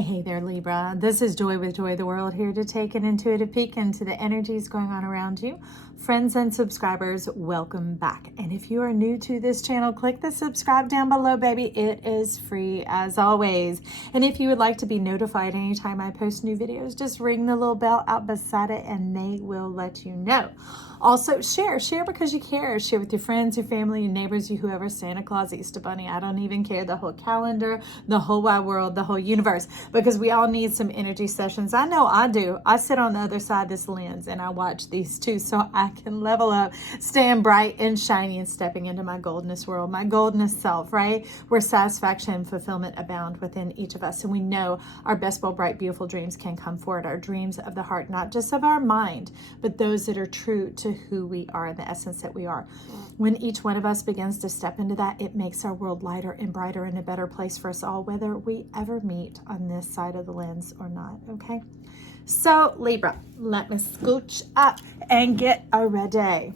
Hey there, Libra. This is Joy with Joy the World, here to take an intuitive peek into the energies going on around you. Friends and subscribers, welcome back. And if you are new to this channel, click the subscribe down below, baby. It is free as always. And if you would like to be notified anytime I post new videos, just ring the little bell out beside it and they will let you know. Also, share because you care. Share with your friends, your family, your neighbors, you whoever, Santa Claus, Easter Bunny, I don't even care, the whole calendar, the whole wide world, the whole universe, because we all need some energy sessions. I know I do. I sit on the other side of this lens and I watch these too so I can level up, staying bright and shiny and stepping into my goldness world, my goldness self, right? Where satisfaction and fulfillment abound within each of us. And we know our best, bold, bright, beautiful dreams can come forward. Our dreams of the heart, not just of our mind, but those that are true to who we are and the essence that we are. When each one of us begins to step into that, it makes our world lighter and brighter and a better place for us all, whether we ever meet on this side of the lens or not, okay? So, Libra, let me scooch up and get ready.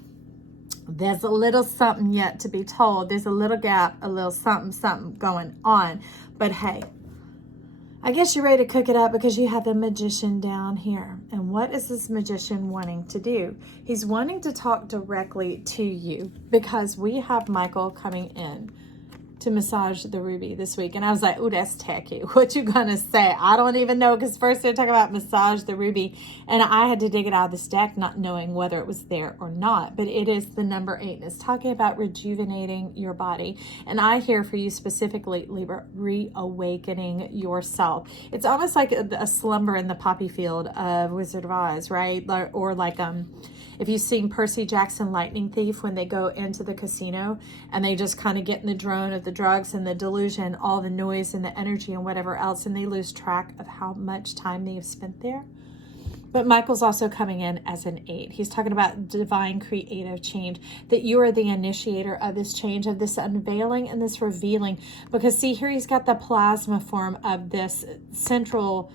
There's a little something yet to be told. There's a little gap, a little something going on. But hey, I guess you're ready to cook it up because you have the magician down here. And what is this magician wanting to do? He's wanting to talk directly to you because we have Michael coming in to massage the ruby this week. And I was like, oh, that's tacky. What you gonna say? I don't even know, because first they're talking about massage the ruby and I had to dig it out of this deck not knowing whether it was there or not. But it is the number 8 and it's talking about rejuvenating your body. And I hear for you specifically, Libra, reawakening yourself. It's almost like a slumber in the poppy field of Wizard of Oz, right? Or like if you've seen Percy Jackson Lightning Thief, when they go into the casino and they just kind of get in the drone of the drugs and the delusion, all the noise and the energy and whatever else, and they lose track of how much time they've spent there. But Michael's also coming in as an 8. He's talking about divine creative change, that you are the initiator of this change, of this unveiling and this revealing. Because see, here he's got the plasma form of this central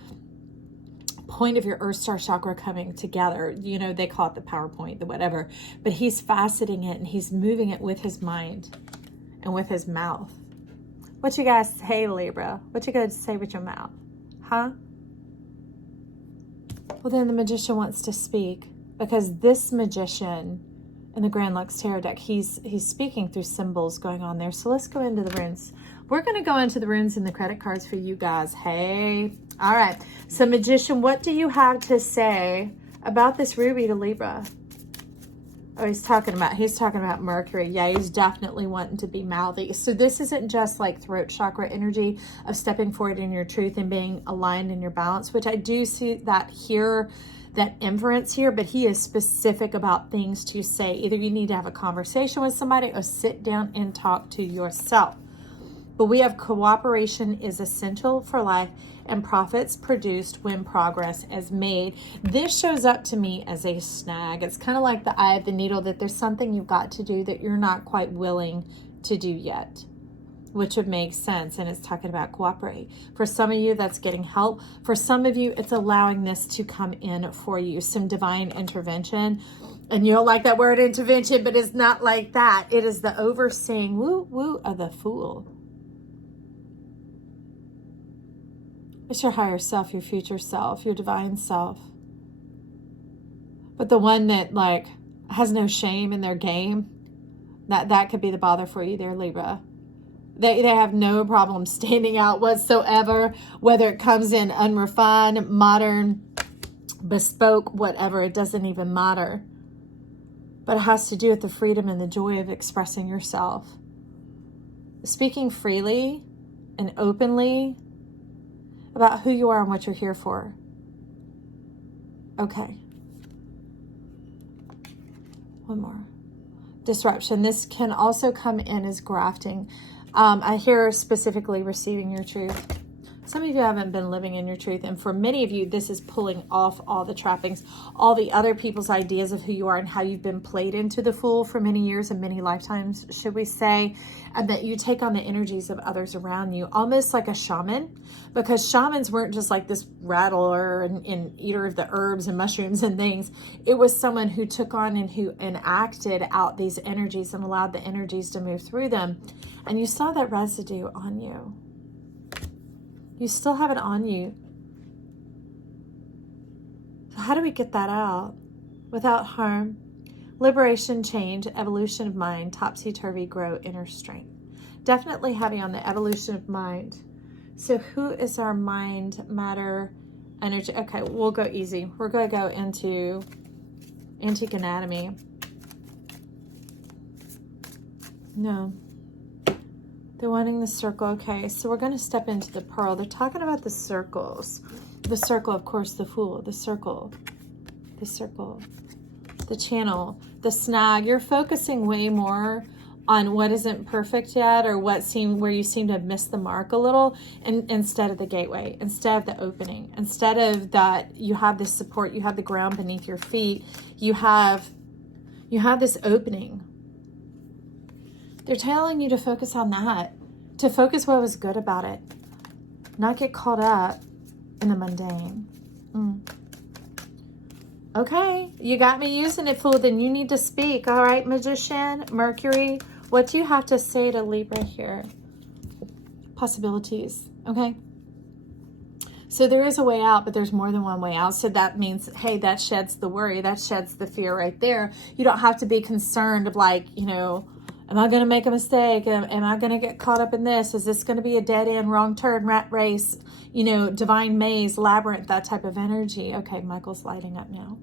point of your earth star chakra coming together. You know, they call it the PowerPoint, the whatever, but he's faceting it and he's moving it with his mind and with his mouth. What you guys say, Libra? What you guys say with your mouth? Huh? Well, then the magician wants to speak, because this magician in the Grand Lux Tarot deck, he's speaking through symbols going on there. So let's go into the runes. We're going to go into the runes and the credit cards for you guys. Hey. All right. So magician, what do you have to say about this ruby to Libra? Oh, he's talking about Mercury. Yeah, he's definitely wanting to be mouthy. So this isn't just like throat chakra energy of stepping forward in your truth and being aligned in your balance, which I do see that here, that inference here, but he is specific about things to say. Either you need to have a conversation with somebody or sit down and talk to yourself. But we have cooperation is essential for life and profits produced when progress is made. This shows up to me as a snag. It's kind of like the eye of the needle, that there's something you've got to do that you're not quite willing to do yet, which would make sense. And it's talking about cooperate. For some of you, that's getting help. For some of you, it's allowing this to come in for you, some divine intervention. And you don't like that word intervention, but it's not like that. It is the overseeing woo of the Fool. It's your higher self, your future self, your divine self. But the one that like has no shame in their game, that could be the bother for you there, Libra. They have no problem standing out whatsoever, whether it comes in unrefined, modern, bespoke, whatever, it doesn't even matter. But it has to do with the freedom and the joy of expressing yourself. Speaking freely and openly about who you are and what you're here for. Okay. One more. Disruption. This can also come in as grafting. I hear specifically receiving your truth. Some of you haven't been living in your truth, and for many of you, this is pulling off all the trappings, all the other people's ideas of who you are and how you've been played into the Fool for many years and many lifetimes, should we say, and that you take on the energies of others around you, almost like a shaman, because shamans weren't just like this rattler and eater of the herbs and mushrooms and things. It was someone who took on and who enacted out these energies and allowed the energies to move through them, and you saw that residue on you. You still have it on you. So how do we get that out without harm? Liberation, change, evolution of mind, topsy-turvy, grow, inner strength. Definitely heavy on the evolution of mind. So who is our mind, matter, energy? Okay, we'll go easy. We're going to go into antique anatomy. No. They're wanting the circle. Okay, so we're going to step into the pearl. They're talking about the circles. The circle, of course, the fool. The circle. The circle. The channel. The snag. You're focusing way more on what isn't perfect yet, or where you seem to have missed the mark a little, and instead of the gateway, instead of the opening, instead of that you have this support, you have the ground beneath your feet, you have this opening. They're telling you to focus on that, to focus what was good about it, not get caught up in the mundane. Okay, you got me using it, fool, then you need to speak. All right, Magician, Mercury, what do you have to say to Libra here? Possibilities, okay? So there is a way out, but there's more than one way out. So that means, hey, that sheds the worry, that sheds the fear right there. You don't have to be concerned of like, you know, am I going to make a mistake? Am I going to get caught up in this? Is this going to be a dead end, wrong turn, rat race, you know, divine maze, labyrinth, that type of energy? Okay, Michael's lighting up now.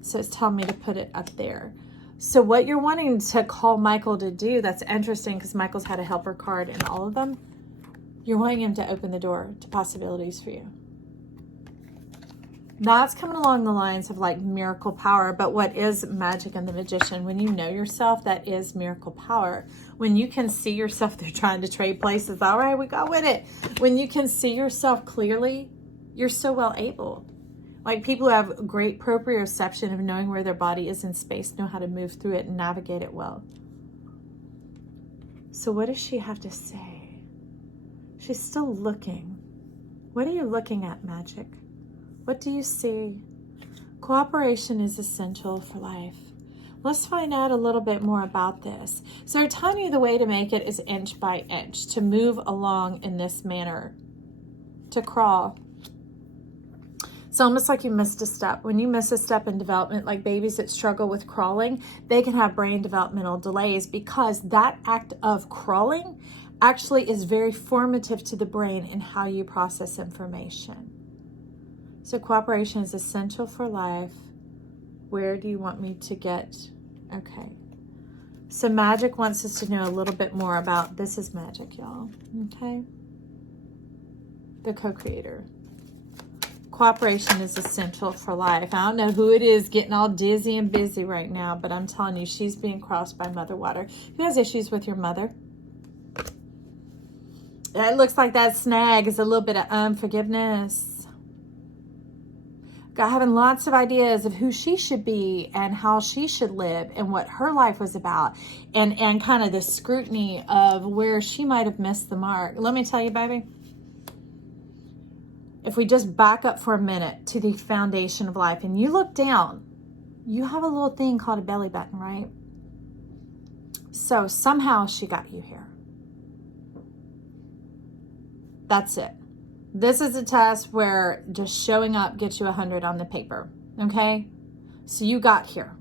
So it's telling me to put it up there. So what you're wanting to call Michael to do, that's interesting because Michael's had a helper card in all of them. You're wanting him to open the door to possibilities for you. That's coming along the lines of like miracle power, but what is magic in the Magician? When you know yourself, that is miracle power. When you can see yourself, they're trying to trade places. All right, we go with it. When you can see yourself clearly, you're so well able. Like people who have great proprioception of knowing where their body is in space, know how to move through it and navigate it well. So what does she have to say? She's still looking. What are you looking at, Magic? What do you see? Cooperation is essential for life. Let's find out a little bit more about this. So they're telling you the way to make it is inch by inch, to move along in this manner, to crawl. It's almost like you missed a step. When you miss a step in development, like babies that struggle with crawling, they can have brain developmental delays because that act of crawling actually is very formative to the brain in how you process information. So cooperation is essential for life. Where do you want me to get? Okay. So Magic wants us to know a little bit more about, this is Magic, y'all. Okay. The co-creator. Cooperation is essential for life. I don't know who it is getting all dizzy and busy right now, but I'm telling you, she's being crossed by Mother Water. Who has issues with your mother? It looks like that snag is a little bit of unforgiveness. God having lots of ideas of who she should be and how she should live and what her life was about, and kind of the scrutiny of where she might have missed the mark. Let me tell you, baby, if we just back up for a minute to the foundation of life and you look down, you have a little thing called a belly button, right? So somehow she got you here. That's it. This is a test where just showing up gets you 100 on the paper, okay? So you got here.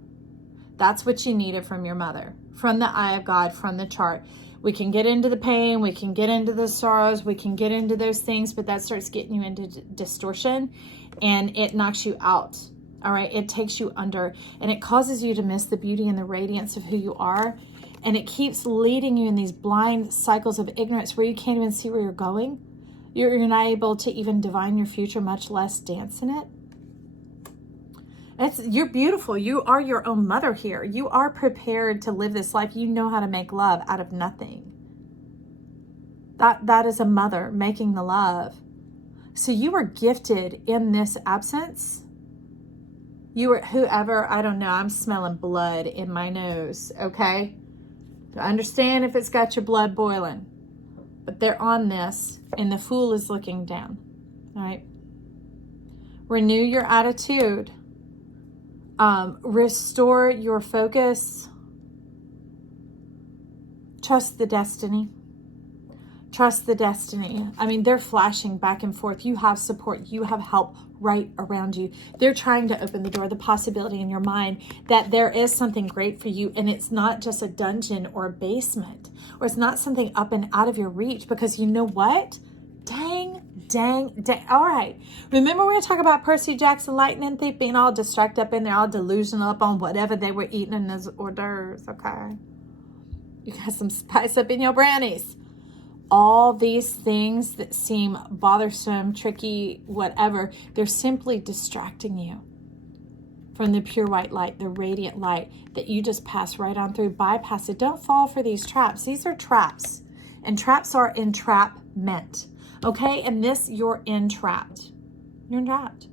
That's what you needed from your mother, from the eye of God, from the chart. We can get into the pain, we can get into the sorrows, we can get into those things, but that starts getting you into distortion and it knocks you out, all right? It takes you under and it causes you to miss the beauty and the radiance of who you are, and it keeps leading you in these blind cycles of ignorance where you can't even see where you're going. You're not able to even divine your future, much less dance in it. You're beautiful. You are your own mother here. You are prepared to live this life. You know how to make love out of nothing. That is a mother making the love. So you were gifted in this absence. You were whoever, I don't know, I'm smelling blood in my nose, okay? I understand if it's got your blood boiling. But they're on this, and the Fool is looking down, all right? Renew your attitude. Restore your focus. Trust the destiny. Trust the destiny. I mean, they're flashing back and forth. You have support. You have help right around you. They're trying to open the door, the possibility in your mind that there is something great for you. And it's not just a dungeon or a basement, or it's not something up and out of your reach, because you know what? Dang. All right. Remember we were talking about Percy Jackson Lightning Thief being all distracted up in there, all delusional up on whatever they were eating in those hors d'oeuvres, okay? You got some spice up in your brownies. All these things that seem bothersome, tricky, whatever, they're simply distracting you from the pure white light, the radiant light that you just pass right on through. Bypass it. Don't fall for these traps. These are traps, and traps are entrapment. Okay, and this, you're entrapped. You're entrapped.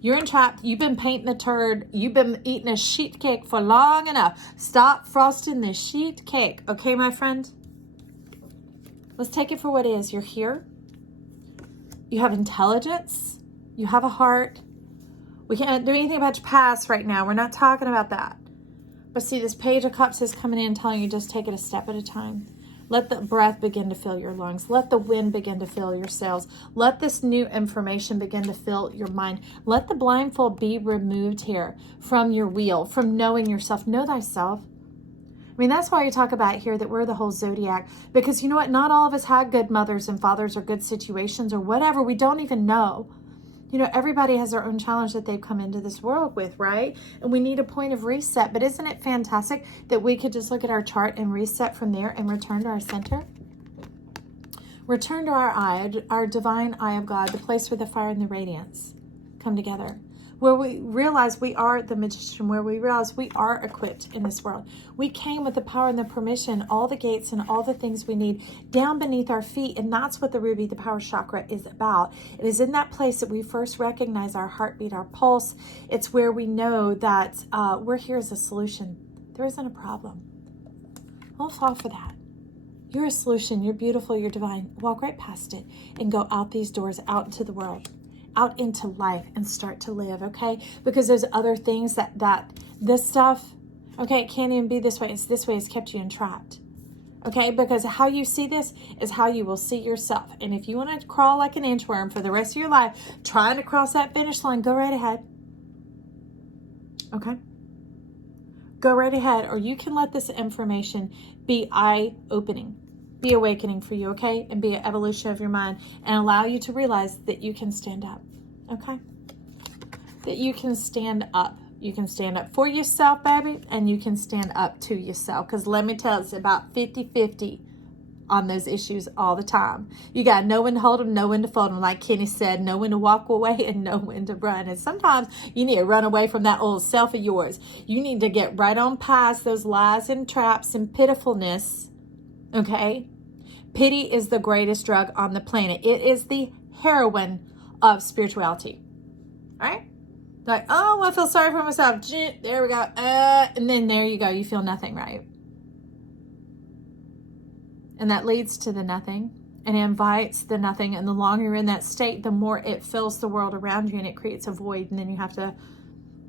You're entrapped. You've been painting a turd. You've been eating a sheet cake for long enough. Stop frosting the sheet cake. Okay, my friend? Let's take it for what it is. You're here. You have intelligence. You have a heart. We can't do anything about your past right now. We're not talking about that. But see, this Page of Cups is coming in telling you just take it a step at a time. Let the breath begin to fill your lungs. Let the wind begin to fill your sails. Let this new information begin to fill your mind. Let the blindfold be removed here from your wheel, from knowing yourself. Know thyself. I mean, that's why you talk about here that we're the whole zodiac. Because you know what? Not all of us had good mothers and fathers or good situations or whatever. We don't even know. You know, everybody has their own challenge that they've come into this world with, right? And we need a point of reset. But isn't it fantastic that we could just look at our chart and reset from there and return to our center? Return to our eye, our divine eye of God, the place where the fire and the radiance come together. Where we realize we are the magician, where we realize we are equipped in this world. We came with the power and the permission, all the gates and all the things we need down beneath our feet. And that's what the ruby, the power chakra, is about. It is in that place that we first recognize our heartbeat, our pulse. It's where we know that we're here as a solution. There isn't a problem. Don't fall for that. You're a solution. You're beautiful. You're divine. Walk right past it and go out these doors, out into the world, out into life, and start to live, okay? Because there's other things that this stuff, okay, it can't even be this way. It's this way. It's kept you entrapped, okay? Because how you see this is how you will see yourself. And if you want to crawl like an inchworm for the rest of your life, trying to cross that finish line, go right ahead, okay? Go right ahead. Or you can let this information be eye-opening, be awakening for you, okay? And be an evolution of your mind and allow you to realize that you can stand up, okay? That you can stand up. You can stand up for yourself, baby, and you can stand up to yourself. Because let me tell you, it's about 50-50 on those issues all the time. You got to know when to hold them, know when to fold them. Like Kenny said, know when to walk away and know when to run. And sometimes you need to run away from that old self of yours. You need to get right on past those lies and traps and pitifulness, okay? Pity is the greatest drug on the planet. It is the heroin of spirituality. All right? Like, oh, I feel sorry for myself. There we go. And then there you go. You feel nothing, right? And that leads to the nothing. And it invites the nothing. And the longer you're in that state, the more it fills the world around you and it creates a void. And then you have to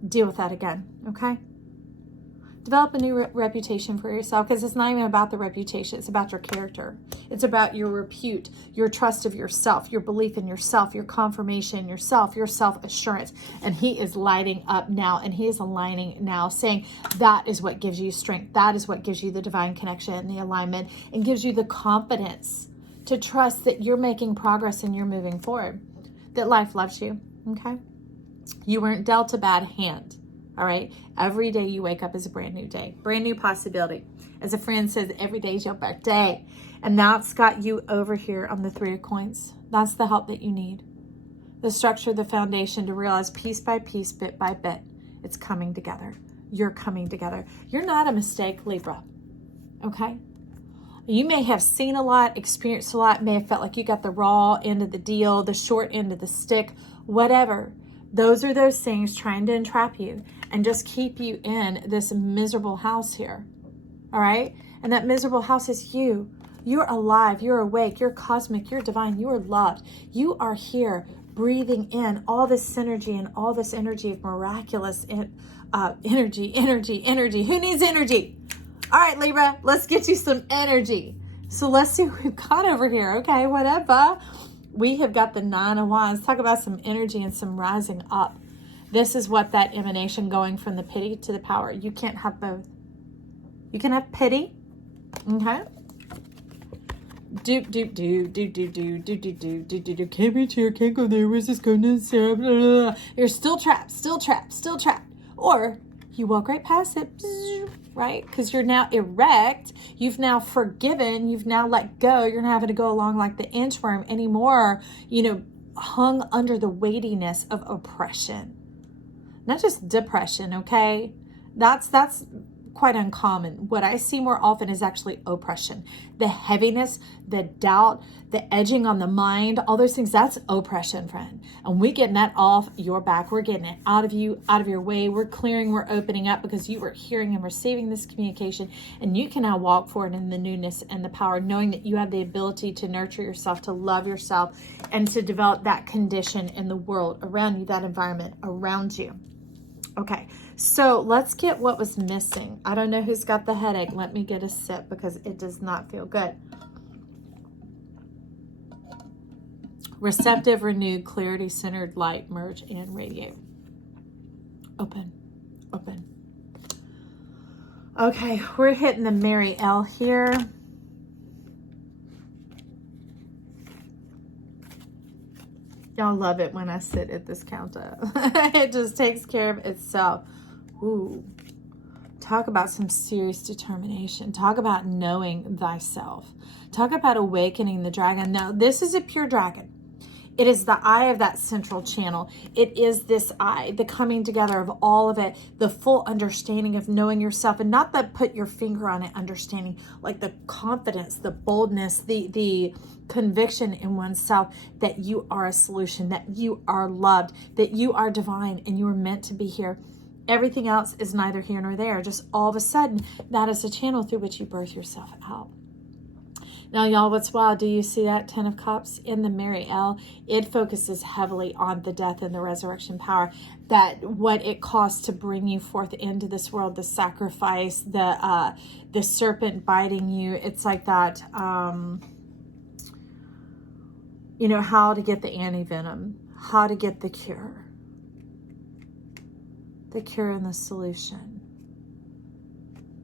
deal with that again. Okay? Develop a new reputation for yourself, because it's not even about the reputation. It's about your character. It's about your repute, your trust of yourself, your belief in yourself, your confirmation in yourself, your self-assurance. And he is lighting up now, and he is aligning now, saying that is what gives you strength. That is what gives you the divine connection and the alignment, and gives you the confidence to trust that you're making progress and you're moving forward, that life loves you, okay? You weren't dealt a bad hand. All right. Every day you wake up is a brand new day, brand new possibility. As a friend says, every day is your birthday. And that's got you over here on the 3 of coins. That's the help that you need. The structure, the foundation to realize piece by piece, bit by bit, it's coming together. You're coming together. You're not a mistake, Libra. Okay. You may have seen a lot, experienced a lot, may have felt like you got the raw end of the deal, the short end of the stick, whatever. Those are those things trying to entrap you and just keep you in this miserable house here. All right? And that miserable house is you. You're alive. You're awake. You're cosmic. You're divine. You are loved. You are here breathing in all this synergy and all this energy of miraculous energy. Who needs energy? All right, Libra, let's get you some energy. So let's see what we've got over here. Okay, whatever. We have got the 9 of Wands. Talk about some energy and some rising up. This is what that emanation going from the pity to the power. You can't have both. You can have pity. Okay. Doop, doop, doop, doop, doop, doop, doop, doop, doop, doop, doop, doop. Can't reach here, can't go there. Where's this going? Sarah? Blah, blah, blah. You're still trapped, still trapped, still trapped. Or you walk right past it, right? Because you're now erect. You've now forgiven. You've now let go. You're not having to go along like the inchworm anymore, you know, hung under the weightiness of oppression. Not just depression, okay? That's quite uncommon. What I see more often is actually oppression. The heaviness, the doubt, the edging on the mind, all those things, that's oppression, friend. And we're getting that off your back. We're getting it out of you, out of your way. We're clearing, we're opening up because you were hearing and receiving this communication, and you can now walk forward in the newness and the power, knowing that you have the ability to nurture yourself, to love yourself, and to develop that condition in the world around you, that environment around you. Okay, so let's get what was missing. I don't know who's got the headache. Let me get a sip because it does not feel good. Receptive, renewed, clarity, centered, light, merge, and radiate. Open, open. Okay, we're hitting the Mary L here. Y'all love it when I sit at this counter. It just takes care of itself. Ooh. Talk about some serious determination. Talk about knowing thyself. Talk about awakening the dragon. Now, this is a pure dragon. It is the eye of that central channel. It is this eye, the coming together of all of it, the full understanding of knowing yourself, and not that put your finger on it understanding, like the confidence, the boldness, the conviction in oneself that you are a solution, that you are loved, that you are divine, and you are meant to be here. Everything else is neither here nor there. Just all of a sudden, that is the channel through which you birth yourself out. Now, y'all, what's wild? Do you see that 10 of Cups in the Mary L? It focuses heavily on the death and the resurrection power, that what it costs to bring you forth into this world, the sacrifice, the serpent biting you. It's like that, you know, how to get the anti-venom, how to get the cure and the solution.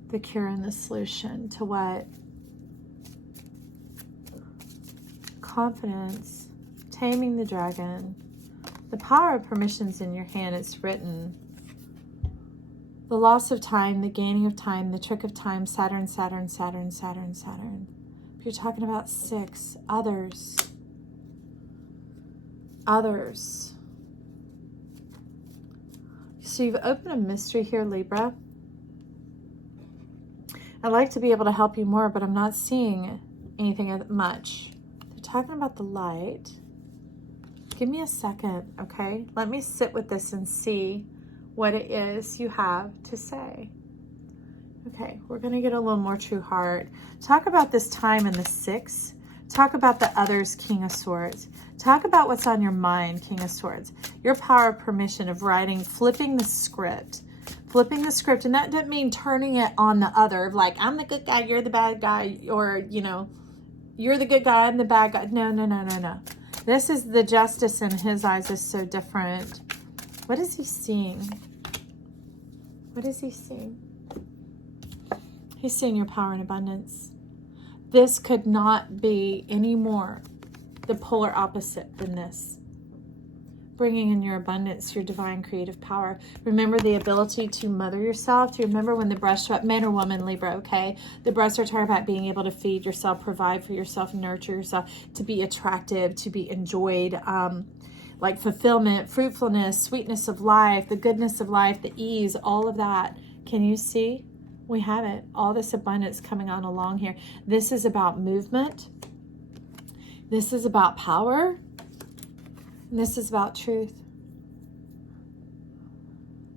The cure and the solution to what? Confidence, taming the dragon, the power of permissions in your hand. It's written. The loss of time, the gaining of time, the trick of time, Saturn, Saturn, Saturn, Saturn, Saturn. If you're talking about 6, others. So you've opened a mystery here, Libra. I'd like to be able to help you more, but I'm not seeing anything much. Talking about the light. Give me a second, okay? Let me sit with this and see what it is you have to say. Okay, we're going to get a little more true heart. Talk about this time in the 6. Talk about the others, King of Swords. Talk about what's on your mind, King of Swords. Your power of permission, of writing, flipping the script. Flipping the script, and that doesn't mean turning it on the other, like, I'm the good guy, you're the bad guy, or, you know, you're the good guy, I'm the bad guy. No. This is the justice in his eyes is so different. What is he seeing? What is he seeing? He's seeing your power and abundance. This could not be any more the polar opposite than this. Bringing in your abundance, your divine creative power. Remember the ability to mother yourself. Do you remember when the breasts, man or woman, Libra, okay? The breasts are talking about being able to feed yourself, provide for yourself, nurture yourself, to be attractive, to be enjoyed, like fulfillment, fruitfulness, sweetness of life, the goodness of life, the ease, all of that. Can you see? We have it. All this abundance coming on along here. This is about movement. This is about power. And this is about truth.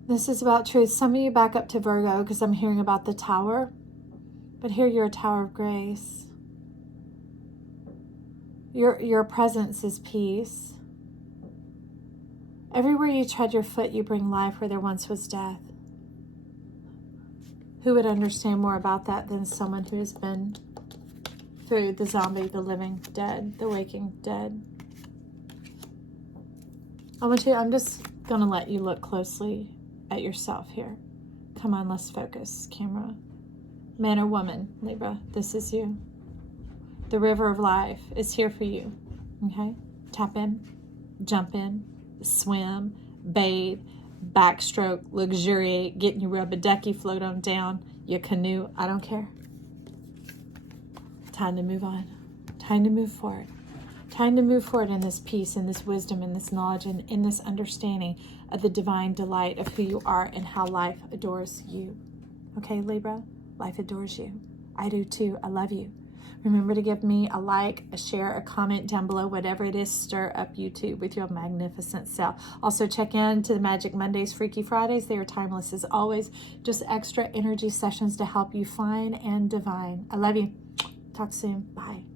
This is about truth. Some of you back up to Virgo because I'm hearing about the tower. But here you're a tower of grace. Your presence is peace. Everywhere you tread your foot, you bring life where there once was death. Who would understand more about that than someone who has been through the zombie, the living dead, the waking dead. I'm just going to let you look closely at yourself here. Come on, let's focus, camera. Man or woman, Libra, this is you. The river of life is here for you, okay? Tap in, jump in, swim, bathe, backstroke, luxuriate, get in your rubber ducky, float on down, your canoe, I don't care. Time to move on. Time to move forward. Time to move forward in this peace, in this wisdom, in this knowledge, and in this understanding of the divine delight of who you are and how life adores you. Okay, Libra? Life adores you. I do too. I love you. Remember to give me a like, a share, a comment down below, whatever it is. Stir up YouTube with your magnificent self. Also check in to the Magic Mondays, Freaky Fridays. They are timeless as always. Just extra energy sessions to help you fine and divine. I love you. Talk soon. Bye.